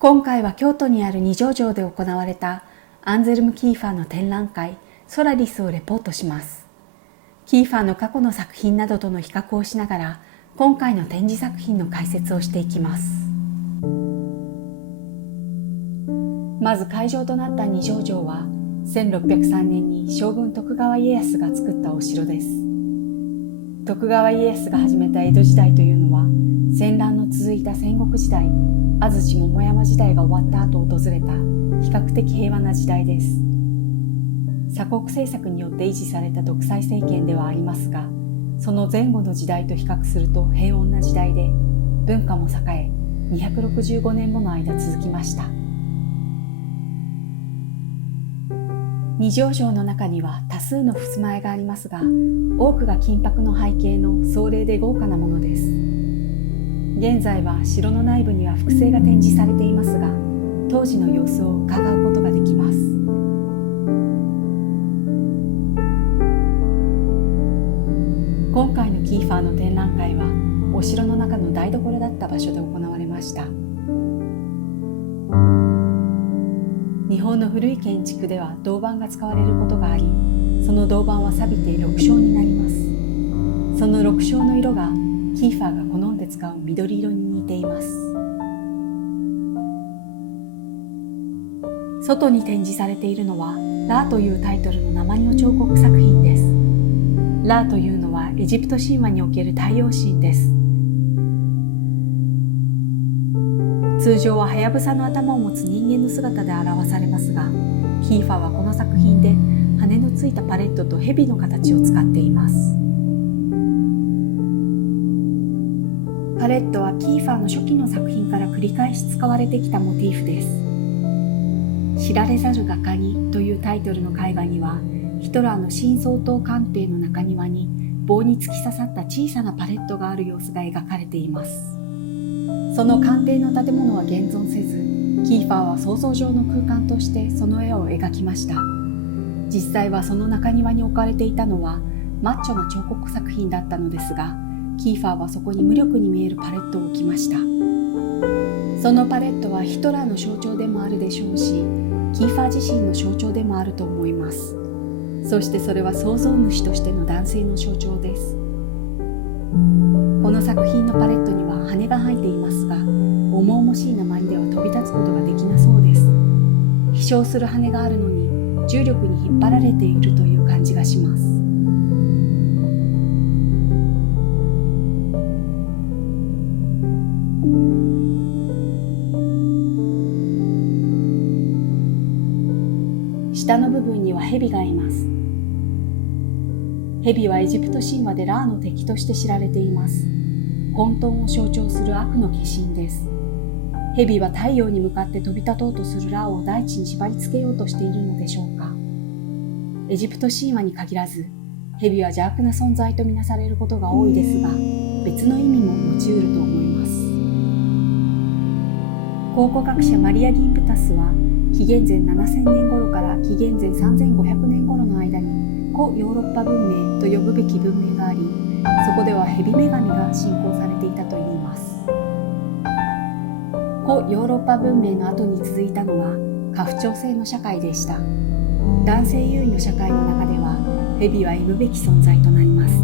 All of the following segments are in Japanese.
今回は京都にある二条城で行われたアンゼルム・キーファーの展覧会ソラリスをレポートします。キーファーの過去の作品などとの比較をしながら今回の展示作品の解説をしていきます。まず会場となった二条城は1603年に将軍徳川家康が作ったお城です。徳川家康が始めた江戸時代というのは戦乱の続いた戦国時代、安土桃山時代が終わった後訪れた比較的平和な時代です。鎖国政策によって維持された独裁政権ではありますが、その前後の時代と比較すると平穏な時代で、文化も栄え265年もの間続きました。二条城の中には多数の襖絵がありますが、多くが金箔の背景の壮麗で豪華なものです。現在は城の内部には複製が展示されていますが、当時の様子を伺うことができます。今回のキーファーの展覧会は、お城の中の台所だった場所で行われました。日本の古い建築では銅板が使われることがあり、その銅板は錆びて緑青になります。その緑青の色がキーファーが好んで使う緑色に似ています。外に展示されているのはラーというタイトルの鉛の彫刻作品です。ラーというのはエジプト神話における太陽神です。通常はハヤブサの頭を持つ人間の姿で表されますが、キーファーはこの作品で羽のついたパレットと蛇の形を使っています。パレットはキーファーの初期の作品から繰り返し使われてきたモチーフです。知られざる画家にというタイトルの絵画には、ヒトラーの新総統官邸の中庭に棒に突き刺さった小さなパレットがある様子が描かれています。その官邸の建物は現存せず、キーファーは想像上の空間としてその絵を描きました。実際はその中庭に置かれていたのはマッチョな彫刻作品だったのですが、キーファーはそこに無力に見えるパレットを置きました。そのパレットはヒトラーの象徴でもあるでしょうし、キーファー自身の象徴でもあると思います。そしてそれは創造主としての男性の象徴です。この作品のパレットには羽が生えていますが、重々しい鉛では飛び立つことができなそうです。飛翔する羽があるのに重力に引っ張られているという感じがします。下の部分には蛇がいます。蛇はエジプト神話でラーの敵として知られています。混沌を象徴する悪の化身です。蛇は太陽に向かって飛び立とうとするラーを大地に縛り付けようとしているのでしょうか。エジプト神話に限らず、蛇は邪悪な存在とみなされることが多いですが、別の意味も持ち得ると思います。考古学者マリア・ギンプタスは、紀元前7000年頃から紀元前3500年頃の間に古ヨーロッパ文明と呼ぶべき文明があり、そこでは蛇女神が信仰されていたといいます。古ヨーロッパ文明の後に続いたのは家父長制の社会でした。男性優位の社会の中では蛇は忌むべき存在となります。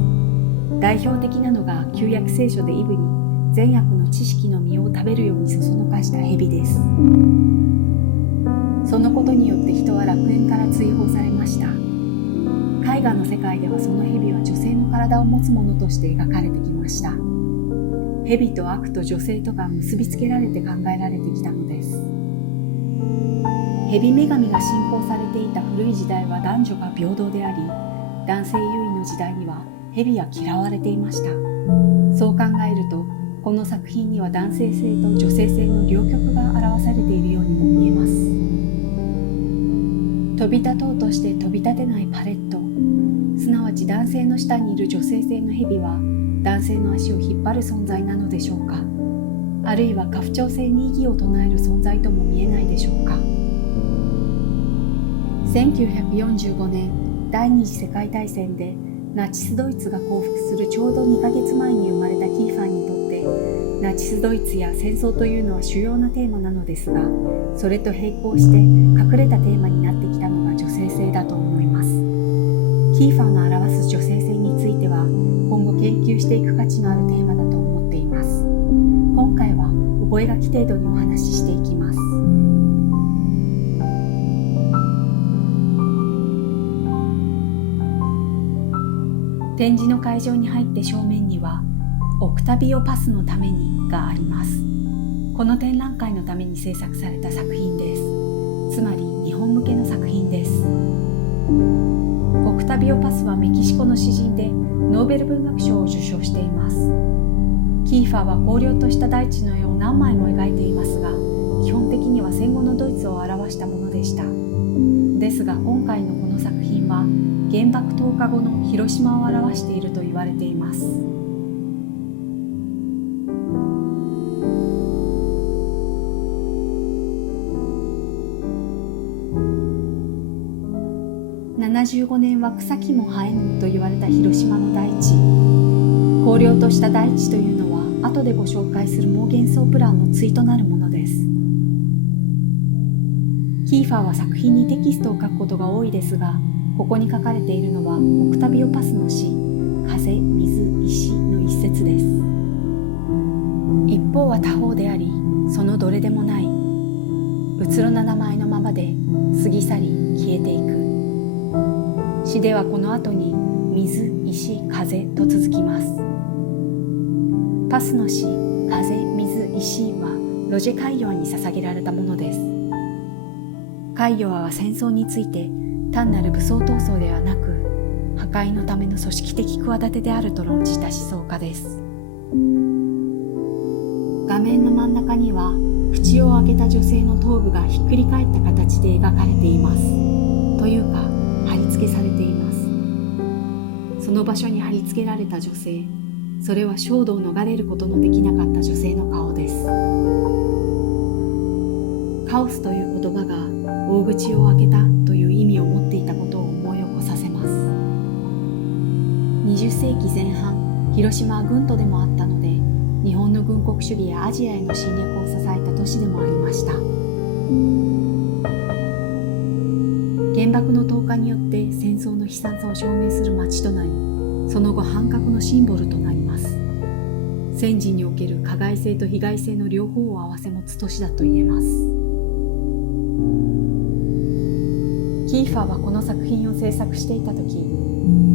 代表的なのが旧約聖書でイブに善悪の知識の実を食べるようにそそのかした蛇です。そのことによって人は楽園から追放されました。絵画の世界ではその蛇は女性の体を持つものとして描かれてきました。蛇と悪と女性とが結びつけられて考えられてきたのです。蛇女神が信仰されていた古い時代は男女が平等であり、男性優位の時代には蛇は嫌われていました。そう考えると、この作品には男性性と女性性の両極が表されているようにも見えます。飛び立とうとして飛び立てないパレット、すなわち男性の下にいる女性性の蛇は男性の足を引っ張る存在なのでしょうか。あるいは家父長制に異議を唱える存在とも見えないでしょうか。1945年第二次世界大戦でナチスドイツが降伏するちょうど2ヶ月前に生まれたキーファーにとって、ナチスドイツや戦争というのは主要なテーマなのですが、それと並行して隠れたテーマになってきたのが女性性だと思います。キーファーの表す女性性については今後研究していく価値のあるテーマだと思っています。今回は覚書程度にお話ししていきます。展示の会場に入って正面にはオクタビオ・パスのためにがあります。この展覧会のために制作された作品です。つまり日本向けの作品です。オクタビオ・パスはメキシコの詩人でノーベル文学賞を受賞しています。キーファーは荒涼とした大地の絵を何枚も描いていますが、基本的には戦後のドイツを表したものでした。ですが今回のこの作品は原爆投下後の広島を表していると言われています。75年は草木も生えぬと言われた広島の大地。荒涼とした大地というのは後でご紹介するモーゲンソープランの対となるものです。キーファーは作品にテキストを書くことが多いですが、ここに書かれているのはオクタビオ・パスの詩「風、水、石」の一節です。一方は他方であり、そのどれでもない。うつろな名前のままで過ぎ去り消えていく。詩ではこの後に水、石、風と続きます。パスの詩「風、水、石」はロジェ・カイヨワに捧げられたものです。カイヨワは戦争について単なる武装闘争ではなく、破壊のための組織的企てであると論じた思想家です。画面の真ん中には口を開けた女性の頭部がひっくり返った形で描かれています。というか貼り付けされています。その場所に貼り付けられた女性、それは衝動を逃れることのできなかった女性の顔です。カオスという言葉が大口を開けたという意味を持っていたことを思い起こさせます。20世紀前半、広島は軍都でもあったので、日本の軍国主義やアジアへの侵略を支えた都市でもありました。原爆の投下によって戦争の悲惨さを証明する街となり、その後反核のシンボルとなります。戦時における加害性と被害性の両方を併せ持つ都市だと言えます。キーファーはこの作品を制作していた時、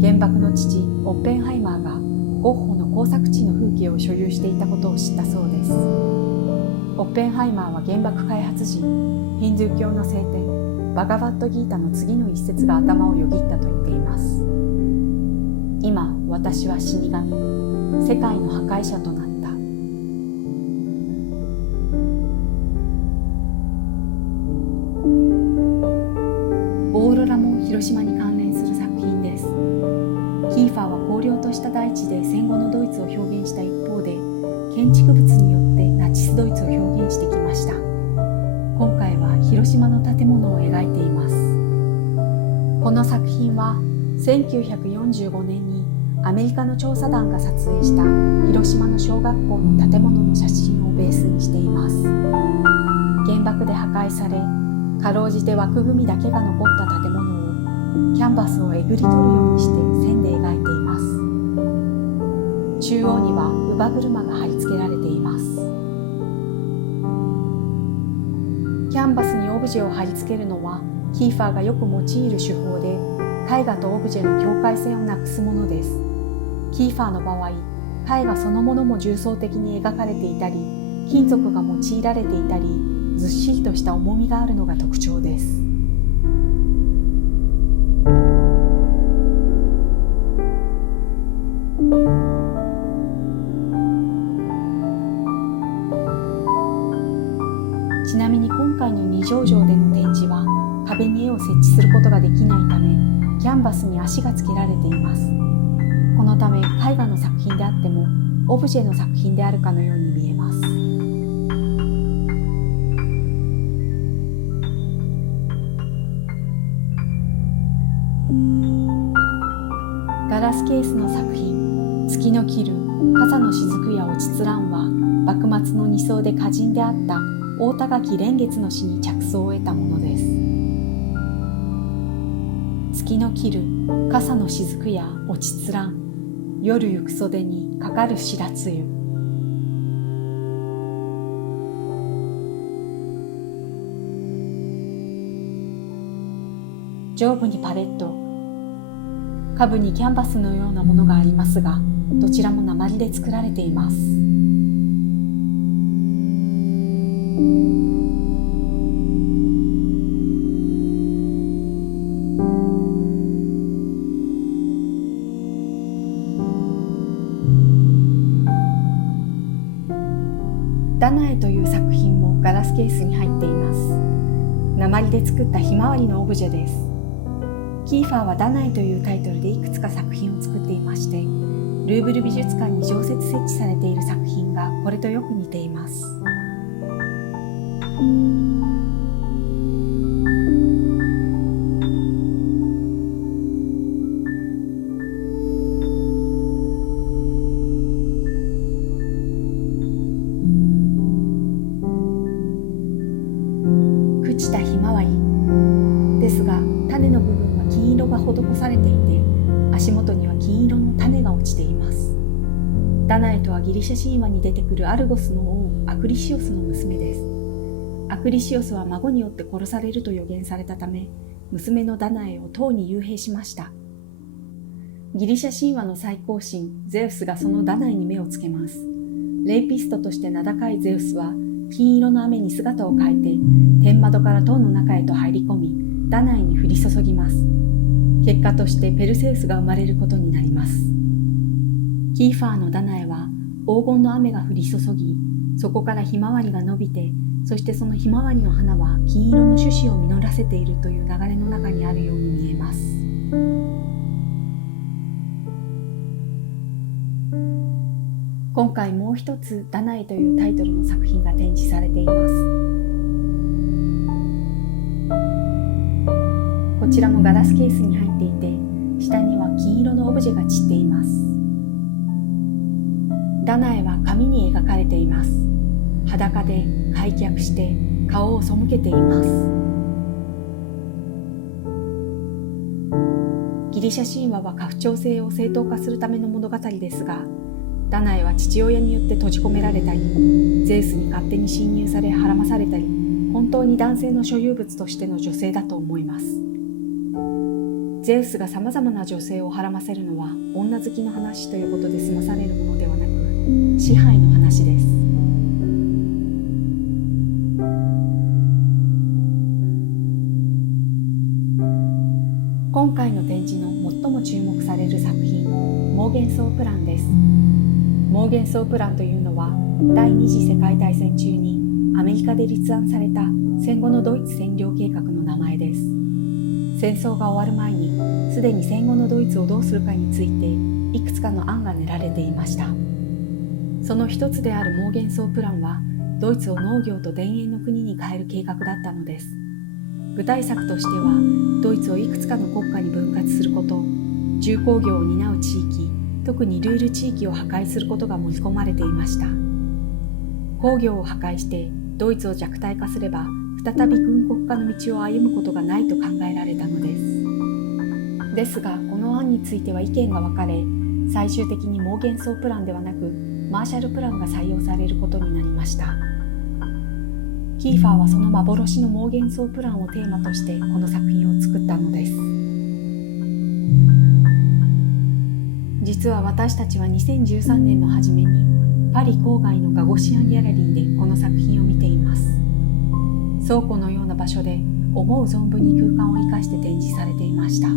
原爆の父オッペンハイマーがゴッホの工作地の風景を所有していたことを知ったそうです。オッペンハイマーは原爆開発時、ヒンドゥー教の聖典バガバットギータの次の一節が頭をよぎったと言っています。今私は死神、世界の破壊者となった。オーロラも広島に関連する作品です。キーファーは荒涼とした大地で戦後のドイツを表現した一方で、建築物によってナチスドイツを表現してきました。今回は広島の建物を描いています。この作品は1945年にアメリカの調査団が撮影した広島の小学校の建物の写真をベースにしています。原爆で破壊され、かろうじて枠組みだけが残った建物をキャンバスをえぐり取るようにして線で描いています。中央には乳母車が貼り付けられています。キャンバスにオブジェを貼り付けるのはキーファーがよく用いる手法で、絵画とオブジェの境界線をなくすものです。キーファーの場合、絵画そのものも重層的に描かれていたり、金属が用いられていたり、ずっしりとした重みがあるのが特徴です。ちなみに今回の二条城での展示は壁に絵を設置することができないため、キャンバスに足がつけられています。このため絵画の作品であってもオブジェの作品であるかのように見えます。ガラスケースの作品「月の切る」傘の雫や落ちつらんは幕末の二僧で歌人であった大田垣蓮月の詩に着想を得たものです。月の切る傘の雫や落ちつらん、夜行く袖にかかる白露。上部にパレット、下部にキャンバスのようなものがありますが、どちらも鉛で作られています。ダナエという作品もガラスケースに入っています。鉛で作ったひまわりのオブジェです。キーファーはダナエというタイトルでいくつか作品を作っていまして、ルーブル美術館に常設設置されている作品がこれとよく似ています。朽ちたひまわりですが、種の部分は金色が施されていて、足元には金色の種が落ちています。ダナエとはギリシャ神話に出てくるアルゴスの王アクリシオスの娘です。アクリシオスは孫によって殺されると予言されたため、娘のダナエを塔に幽閉しました。ギリシャ神話の最高神ゼウスがそのダナエに目をつけます。レイピストとして名高いゼウスは金色の雨に姿を変えて天窓から塔の中へと入り込み、ダナエに降り注ぎます。結果としてペルセウスが生まれることになります。キーファーのダナエは黄金の雨が降り注ぎ、そこからひまわりが伸びて、そしてそのひまわりの花は金色の種子を実らせているという流れの中にあるように見えます。今回もう一つダナエというタイトルの作品が展示されています。こちらもガラスケースに入っていて、下には金色のオブジェが散っています。ダナエは紙に描かれています。裸で開脚して顔を背けています。ギリシャ神話は家父長制を正当化するための物語ですが、ダナエは父親によって閉じ込められたり、ゼウスに勝手に侵入され孕まされたり、本当に男性の所有物としての女性だと思います。ゼウスがさまざまな女性を孕ませるのは女好きの話ということで済まされるものではなく、支配の話です。今回の展示の最も注目される作品、モーゲンソープランです。モーゲンソープランというのは、第二次世界大戦中にアメリカで立案された戦後のドイツ占領計画の名前です。戦争が終わる前に、すでに戦後のドイツをどうするかについて、いくつかの案が練られていました。その一つであるモーゲンソープランは、ドイツを農業と田園の国に変える計画だったのです。具体策としては、ドイツをいくつかの国家に分割すること、重工業を担う地域、特にルール地域を破壊することが盛り込まれていました。工業を破壊してドイツを弱体化すれば、再び軍国化の道を歩むことがないと考えられたのです。ですが、この案については意見が分かれ、最終的にモーゲンソープランではなく、マーシャルプランが採用されることになりました。キーファーはその幻のモーゲンソープランをテーマとしてこの作品を作ったのです。実は私たちは2013年の初めにパリ郊外のガゴシアンギャラリーでこの作品を見ています。倉庫のような場所で思う存分に空間を生かして展示されていました。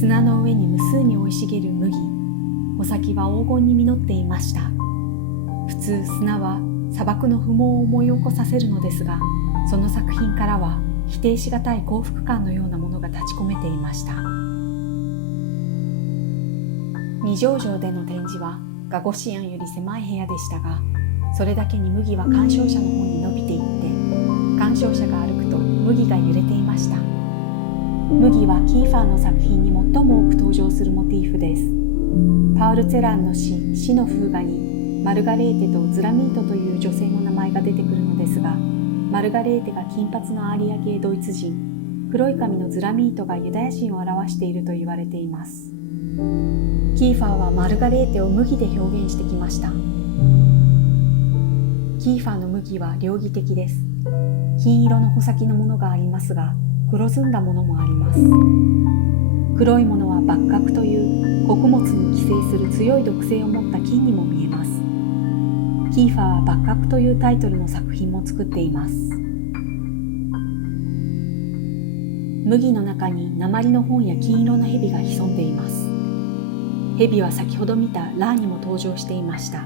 砂の上に無数に生い茂る麦、穂先は黄金に実っていました。普通砂は砂漠の不毛を思い起こさせるのですが、その作品からは否定しがたい幸福感のようなものが立ち込めていました。二条城での展示はガゴシアンより狭い部屋でしたが、それだけに麦は鑑賞者の方に伸びていって、鑑賞者が歩くと麦が揺れていました。麦はキーファーの作品に最も多く登場するモチーフです。パウル・ツェランの詩「死の風画」にマルガレーテとズラミートという女性の名前が出てくるのですが、マルガレーテが金髪のアーリア系ドイツ人、黒い髪のズラミートがユダヤ人を表していると言われています。キーファーはマルガレーテを麦で表現してきました。キーファーの麦は両義的です。金色の穂先のものがありますが、黒ずんだものもあります。黒いものは幕閣という穀物に寄生する強い毒性を持った金にも見えます。キーファーは幕閣というタイトルの作品も作っています。麦の中に鉛の本や金色の蛇が潜んでいます。蛇は先ほど見たラーにも登場していました。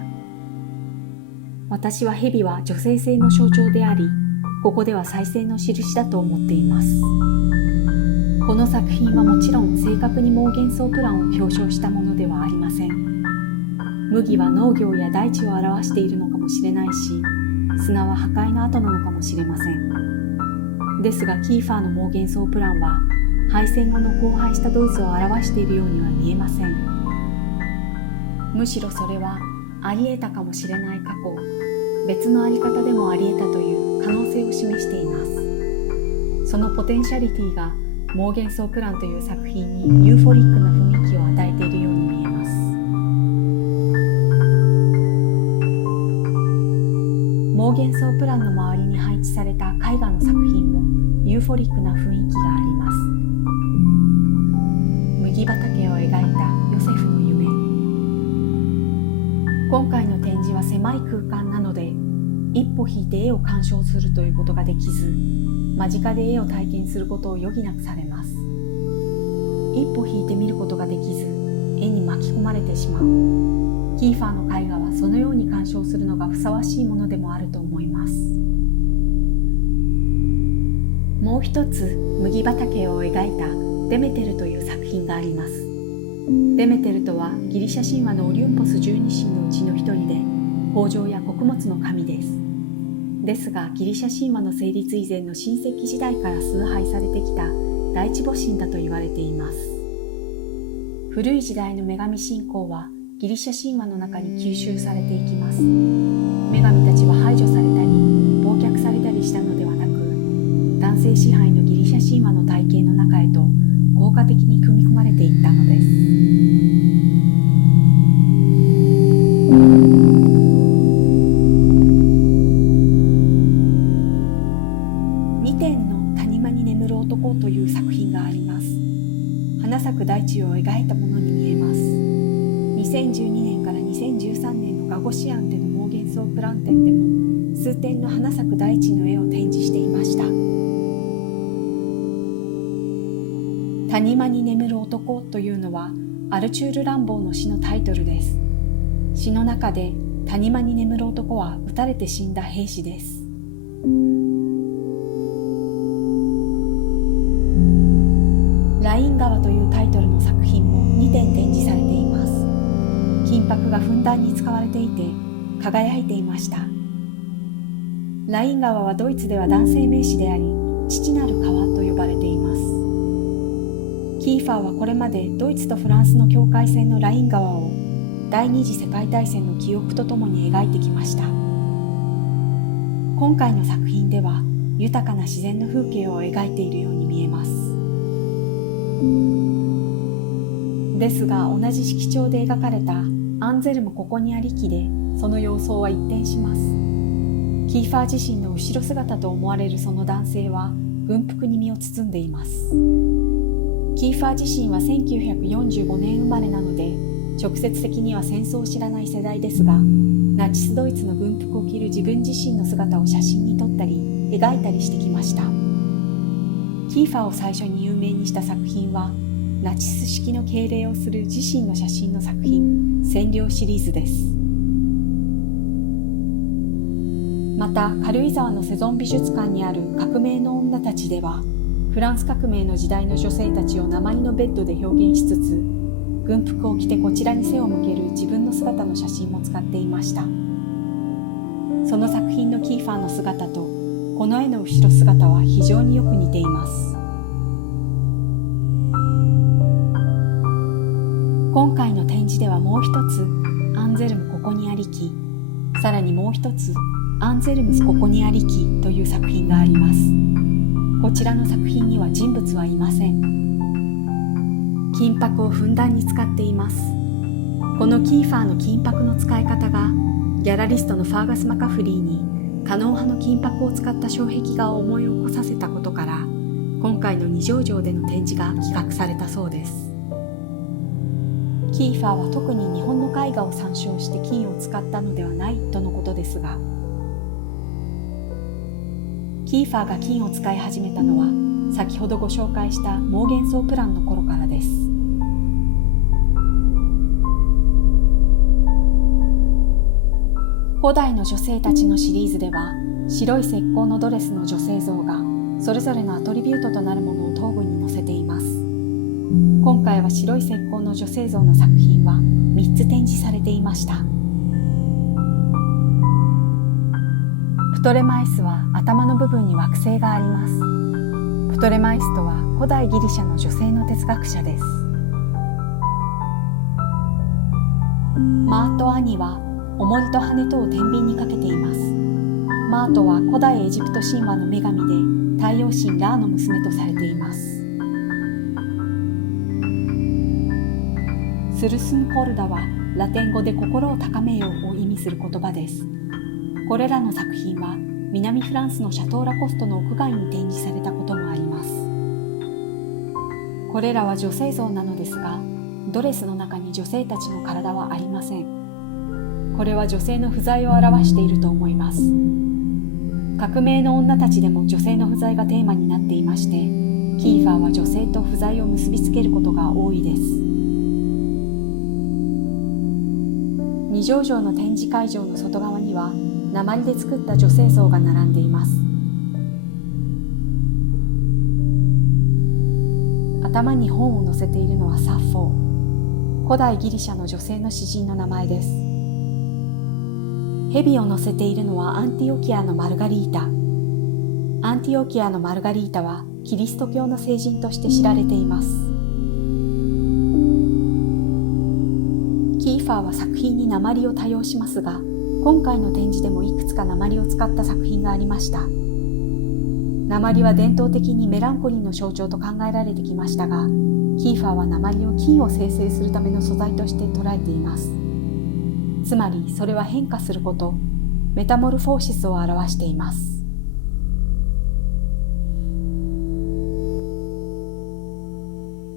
私は蛇は女性性の象徴であり、ここでは再生の印だと思っています。この作品はもちろん正確に妄幻想プランを表彰したものではありません。麦は農業や大地を表しているのかもしれないし、砂は破壊の跡なのかもしれません。ですがキーファーの妄幻想プランは敗戦後の荒廃したドイツを表しているようには見えません。むしろそれはあり得たかもしれない過去、別のあり方でもあり得たという可能性を示しています。そのポテンシャリティが妄幻想プランという作品にユーフォリックな雰囲気を与えているように見えます。妄幻想プランの周りに配置された絵画の作品もユーフォリックな雰囲気があります。麦畑を描いたヨセフの夢。今回の展示は狭い空間なので、一歩引いて絵を鑑賞するということができず、間近で絵を体験することを余儀なくされます。一歩引いて見ることができず、絵に巻き込まれてしまう。キーファーの絵画はそのように鑑賞するのがふさわしいものでもあると思います。もう一つ、麦畑を描いたデメテルという作品があります。デメテルとはギリシャ神話のオリュンポス12神のうちの一人で、豊穣や穀物の神です。ですがギリシャ神話の成立以前の新石器時代から崇拝されてきた第一母神だと言われています。古い時代の女神信仰はギリシャ神話の中に吸収されていきます。女神たちは排除されたり忘却されたりしたのではなく、男性支配のギリシャ神話の体系の中へと効果的に組み込まれていったのです。という作品があります。花咲く大地を描いたものに見えます。2012年から2013年のガゴシアンでの妄幻想プラン展でも数点の花咲く大地の絵を展示していました。谷間に眠る男というのはアルチュール・ランボーの詩のタイトルです。詩の中で谷間に眠る男は撃たれて死んだ兵士です。ライン川というタイトルの作品も2点展示されています。金箔がふんだんに使われていて輝いていました。ライン川はドイツでは男性名詞であり、父なる川と呼ばれています。キーファーはこれまでドイツとフランスの境界線のライン川を第二次世界大戦の記憶とともに描いてきました。今回の作品では豊かな自然の風景を描いているように見えます。ですが同じ色調で描かれたアンゼルもここにありきで、その様相は一変します。キーファー自身の後ろ姿と思われるその男性は軍服に身を包んでいます。キーファー自身は1945年生まれなので直接的には戦争を知らない世代ですが、ナチスドイツの軍服を着る自分自身の姿を写真に撮ったり描いたりしてきました。キーファーを最初に有名にした作品はナチス式の敬礼をする自身の写真の作品占領シリーズです。また軽井沢のセゾン美術館にある革命の女たちでは、フランス革命の時代の女性たちを鉛のベッドで表現しつつ、軍服を着てこちらに背を向ける自分の姿の写真も使っていました。その作品のキーファーの姿とこの絵の後ろ姿は非常によく似ています。今回の展示ではもう一つアンゼルムここにありき、さらにもう一つアンゼルムスここにありきという作品があります。こちらの作品には人物はいません。金箔をふんだんに使っています。このキーファーの金箔の使い方がギャラリストのファーガス・マカフリーにカノン派の金箔を使った障壁画を思い起こさせたことから、今回の二条城での展示が企画されたそうです。キーファーは特に日本の絵画を参照して金を使ったのではないとのことですが、キーファーが金を使い始めたのは先ほどご紹介したモーゲンソープランの頃からです。古代の女性たちのシリーズでは、白い石膏のドレスの女性像がそれぞれのアトリビュートとなるものを頭部に載せています。今回は白い石膏の女性像の作品は3つ展示されていました。プトレマイスは頭の部分に惑星があります。プトレマイスとは古代ギリシャの女性の哲学者です。マート・アニは重りと羽とを天秤にかけています。マートは古代エジプト神話の女神で太陽神ラーの娘とされています。スルスンコルダはラテン語で心を高めようを意味する言葉です。これらの作品は南フランスのシャトーラコストの屋外に展示されたこともあります。これらは女性像なのですが、ドレスの中に女性たちの体はありません。これは女性の不在を表していると思います。革命の女たちでも女性の不在がテーマになっていまして、キーファーは女性と不在を結びつけることが多いです。二条城の展示会場の外側には鉛で作った女性像が並んでいます。頭に本を載せているのはサッフォー、古代ギリシャの女性の詩人の名前です。蛇を乗せているのはアンティオキアのマルガリータ。アンティオキアのマルガリータはキリスト教の聖人として知られています。キーファーは作品に鉛を多用しますが、今回の展示でもいくつか鉛を使った作品がありました。鉛は伝統的にメランコリーの象徴と考えられてきましたが、キーファーは鉛を金を生成するための素材として捉えています。つまりそれは変化すること、メタモルフォーシスを表しています。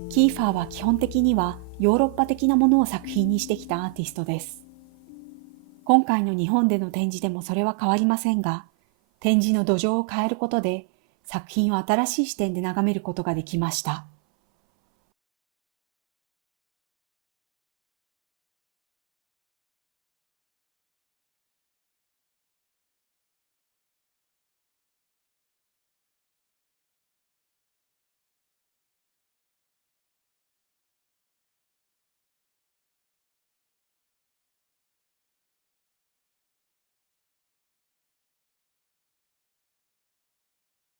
キーファーは基本的にはヨーロッパ的なものを作品にしてきたアーティストです。今回の日本での展示でもそれは変わりませんが、展示の土壌を変えることで作品を新しい視点で眺めることができました。